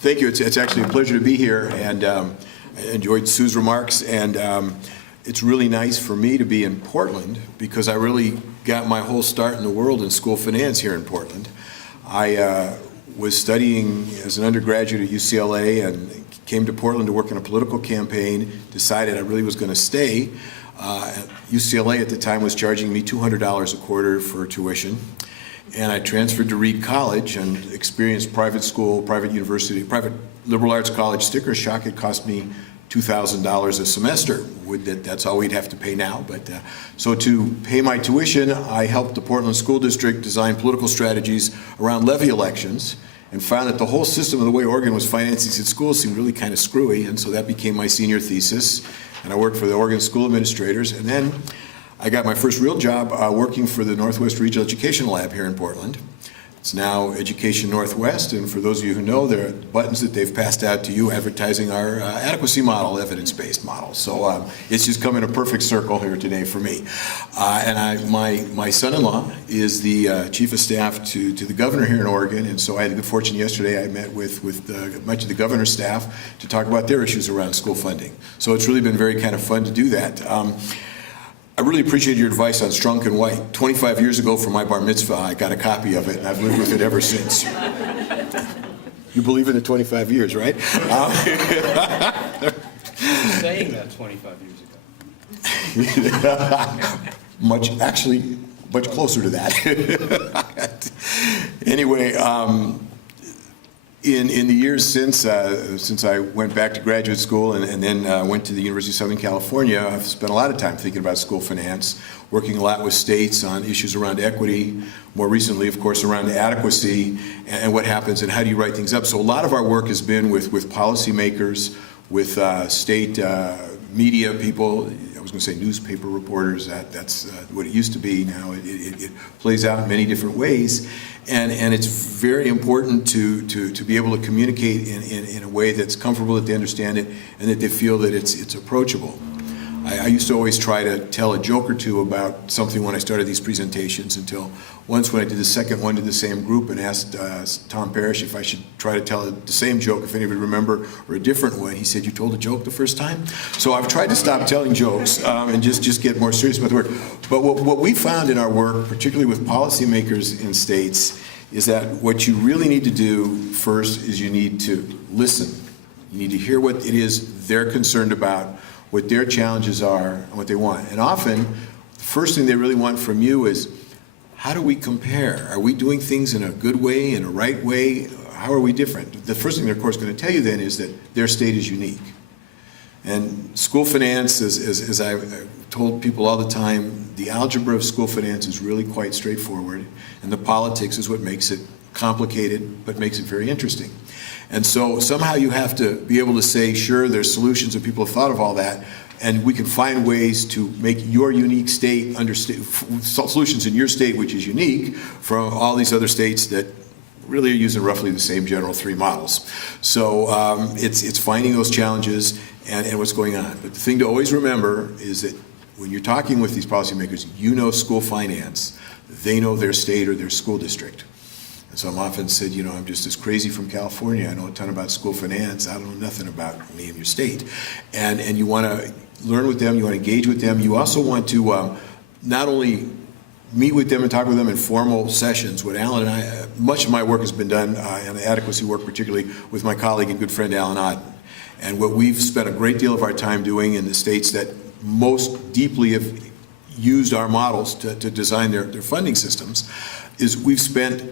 Thank you. It's actually a pleasure to be here, and I enjoyed Sue's remarks, and it's really nice for me to be in Portland because I really got my whole start in the world in school finance here in Portland. I was studying as an undergraduate at UCLA and came to Portland to work in a political campaign, decided I really was going to stay. UCLA at the time was charging me $200 a quarter for tuition. And I transferred to Reed College and experienced private school, private university, private liberal arts college sticker shock. It cost me $2,000 a semester. That's all we'd have to pay now. But so to pay my tuition, I helped the Portland School District design political strategies around levy elections and found that the whole system of the way Oregon was financing its schools seemed really kind of screwy. And so that became my senior thesis. And I worked for the Oregon School Administrators. And then I got my first real job working for the Northwest Regional Education Lab here in Portland. It's now Education Northwest, and for those of you who know, there are buttons that they've passed out to you advertising our adequacy model, evidence-based model. So it's just come in a perfect circle here today for me. And my son-in-law is the chief of staff to the governor here in Oregon, and so I had the good fortune yesterday, I met with much of the governor's staff to talk about their issues around school funding. So it's really been very kind of fun to do that. I really appreciate your advice on Strunk and White. 25 years ago for my bar mitzvah, I got a copy of it, and I've lived with it ever since. You believe in it 25 years, right? You're saying that 25 years ago. Actually, much closer to that. Anyway, in the years since I went back to graduate school and then went to the University of Southern California, I've spent a lot of time thinking about school finance, working a lot with states on issues around equity, more recently, of course, around adequacy and what happens and how do you write things up. So a lot of our work has been with policymakers, with state media people. I was going to say newspaper reporters. That's what it used to be. Now it plays out in many different ways. And it's very important to be able to communicate in a way that's comfortable, that they understand it, and that they feel that it's approachable. I used to always try to tell a joke or two about something when I started these presentations, until once when I did the second one to the same group and asked Tom Parrish if I should try to tell the same joke, if anybody remember, or a different one. He said, "You told a joke the first time?" So I've tried to stop telling jokes and just get more serious about the work. But what we found in our work, particularly with policymakers in states, is that what you really need to do first is you need to listen. You need to hear what it is they're concerned about, what their challenges are, and what they want. And often, the first thing they really want from you is, how do we compare? Are we doing things in a good way, in a right way? How are we different? The first thing they're, of course, going to tell you then is that their state is unique. And school finance, as I've told people all the time, the algebra of school finance is really quite straightforward, and the politics is what makes it complicated, but makes it very interesting. And so somehow you have to be able to say, sure, there's solutions and people have thought of all that, and we can find ways to make your unique state solutions in your state, which is unique from all these other states that really are using roughly the same general three models. So it's finding those challenges and what's going on. But the thing to always remember is that when you're talking with these policymakers, you know school finance, they know their state or their school district. And so I'm often said, you know, I'm just as crazy from California. I know a ton about school finance. I don't know nothing about me and your state. And you want to learn with them, you want to engage with them. You also want to not only meet with them and talk with them in formal sessions. What Alan and I, much of my work has been done in the adequacy work, particularly with my colleague and good friend Alan Otten. And what we've spent a great deal of our time doing in the states that most deeply have used our models to design their funding systems is we've spent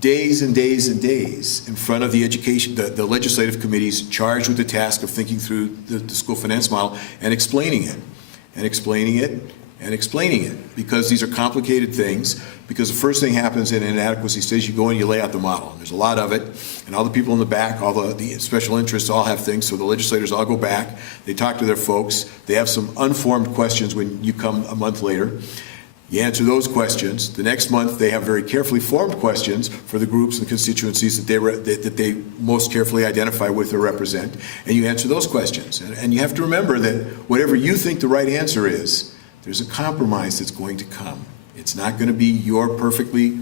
days and days and days in front of the legislative committees charged with the task of thinking through the school finance model and explaining it, and explaining it, and explaining it, because these are complicated things. Because the first thing happens in an adequacy stage, you go in, you lay out the model. And there's a lot of it, and all the people in the back, all the special interests all have things, so the legislators all go back, they talk to their folks, they have some unformed questions when you come a month later. You answer those questions. The next month, they have very carefully formed questions for the groups and constituencies that they most carefully identify with or represent, and you answer those questions. And you have to remember that whatever you think the right answer is, there's a compromise that's going to come. It's not going to be your perfectly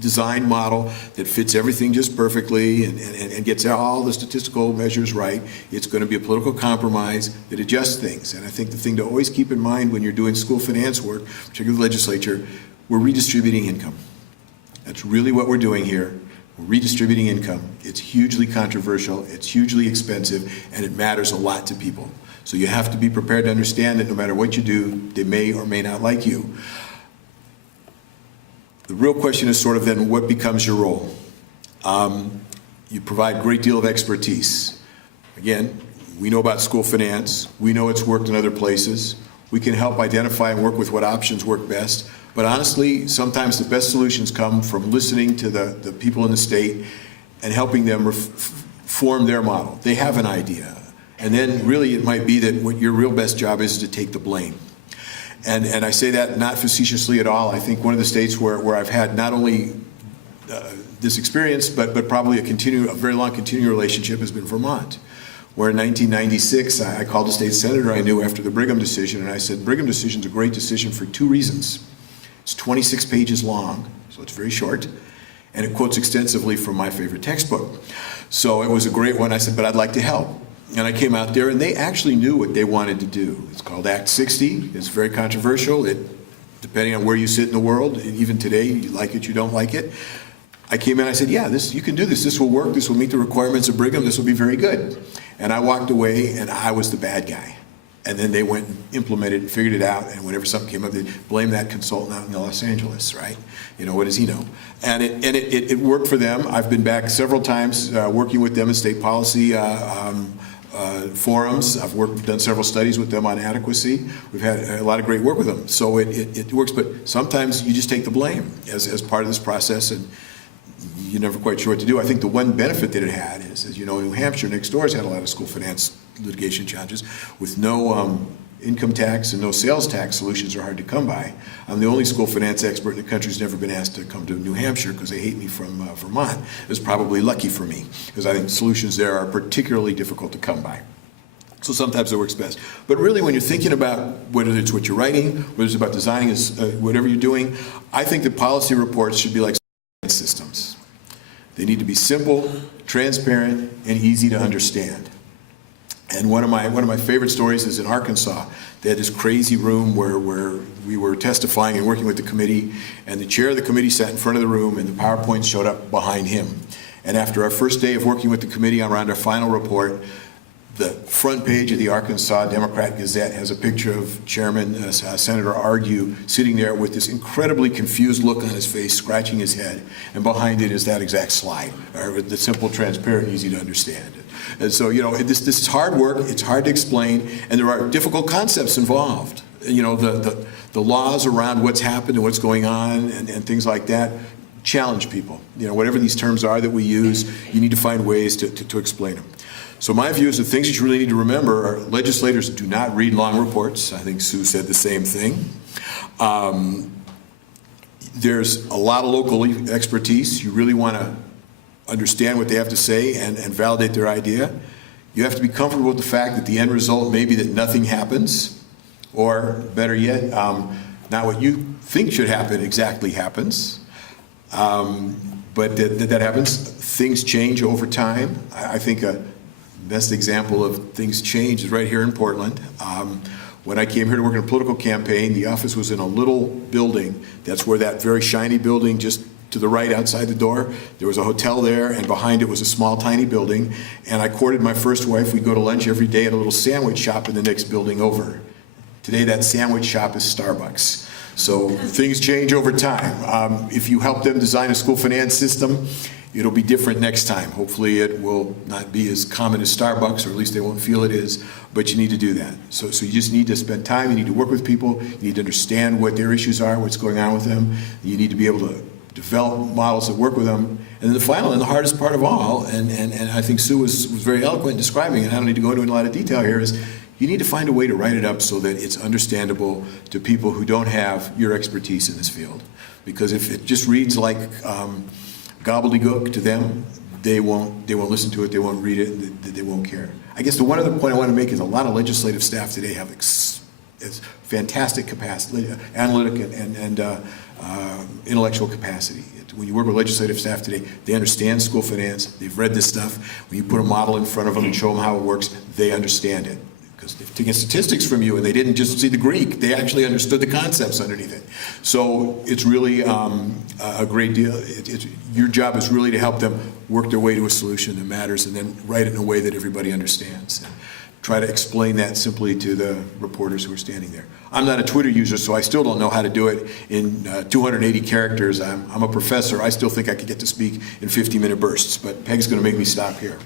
design model that fits everything just perfectly and gets all the statistical measures right. It's going to be a political compromise that adjusts things. And I think the thing to always keep in mind when you're doing school finance work, particularly the legislature, we're redistributing income. That's really what we're doing here. We're redistributing income. It's hugely controversial, it's hugely expensive, and it matters a lot to people. So you have to be prepared to understand that no matter what you do, they may or may not like you. The real question is sort of then what becomes your role? You provide a great deal of expertise. Again, we know about school finance. We know it's worked in other places. We can help identify and work with what options work best. But honestly, sometimes the best solutions come from listening to the people in the state and helping them form their model. They have an idea. And then really it might be that what your real best job is to take the blame. And I say that not facetiously at all. I think one of the states where I've had not only this experience, but probably a very long continuing relationship has been Vermont, where in 1996, I called a state senator I knew after the Brigham decision, and I said, Brigham decision is a great decision for two reasons. It's 26 pages long, so it's very short, and it quotes extensively from my favorite textbook. So it was a great one. I said, but I'd like to help. And I came out there, and they actually knew what they wanted to do. It's called Act 60. It's very controversial. Depending on where you sit in the world, even today, you like it, you don't like it. I came in, I said, yeah, you can do this. This will work. This will meet the requirements of Brigham. This will be very good. And I walked away, and I was the bad guy. And then they went and implemented and figured it out, and whenever something came up, they blamed that consultant out in Los Angeles, right? You know, what does he know? And it worked for them. I've been back several times working with them in state policy forums. I've done several studies with them on adequacy. We've had a lot of great work with them. So it works, but sometimes you just take the blame as part of this process, and you're never quite sure what to do. I think the one benefit that it had is, as you know, New Hampshire next door has had a lot of school finance litigation challenges with no income tax and no sales tax. Solutions are hard to come by. I'm the only school finance expert in the country who's never been asked to come to New Hampshire because they hate me from Vermont. It's probably lucky for me because I think solutions there are particularly difficult to come by. So sometimes it works best. But really, when you're thinking about whether it's what you're writing, whether it's about designing whatever you're doing, I think that policy reports should be like systems. They need to be simple, transparent, and easy to understand. And one of my favorite stories is in Arkansas. They had this crazy room where we were testifying and working with the committee, and the chair of the committee sat in front of the room, and the PowerPoint showed up behind him. And after our first day of working with the committee around our final report, the front page of the Arkansas Democrat Gazette has a picture of Chairman Senator Argue sitting there with this incredibly confused look on his face, scratching his head, and behind it is that exact slide, the simple, transparent, easy to understand. And so, you know, this is hard work, it's hard to explain, and there are difficult concepts involved. You know, the laws around what's happened and what's going on and things like that challenge people. You know, whatever these terms are that we use, you need to find ways to explain them. So my view is the things that you really need to remember are legislators do not read long reports. I think Sue said the same thing. There's a lot of local expertise. You really want to understand what they have to say and validate their idea. You have to be comfortable with the fact that the end result may be that nothing happens, or better yet, not what you think should happen exactly happens. But that happens. Things change over time. I think best example of things change is right here in Portland. When I came here to work in a political campaign, the office was in a little building. That's where that very shiny building just to the right outside the door, there was a hotel there, and behind it was a small, tiny building. And I courted my first wife. We'd go to lunch every day at a little sandwich shop in the next building over. Today, that sandwich shop is Starbucks. So things change over time. If you help them design a school finance system, it'll be different next time. Hopefully it will not be as common as Starbucks, or at least they won't feel it is, but you need to do that. So you just need to spend time, you need to work with people, you need to understand what their issues are, what's going on with them, you need to be able to develop models that work with them. And then the final and the hardest part of all, and I think Sue was very eloquent in describing it, and I don't need to go into a lot of detail here, is you need to find a way to write it up so that it's understandable to people who don't have your expertise in this field. Because if it just reads like gobbledygook to them, they won't listen to it, they won't read it, they won't care. I guess the one other point I want to make is a lot of legislative staff today have It's fantastic capacity, analytic and intellectual capacity. When you work with legislative staff today, they understand school finance, they've read this stuff. When you put a model in front of them and show them how it works, they understand it. Because they've taken statistics from you and they didn't just see the Greek, they actually understood the concepts underneath it. So it's really a great deal. Your job is really to help them work their way to a solution that matters and then write it in a way that everybody understands. And try to explain that simply to the reporters who are standing there. I'm not a Twitter user, so I still don't know how to do it in 280 characters. I'm a professor. I still think I could get to speak in 50-minute bursts, but Peg's going to make me stop here.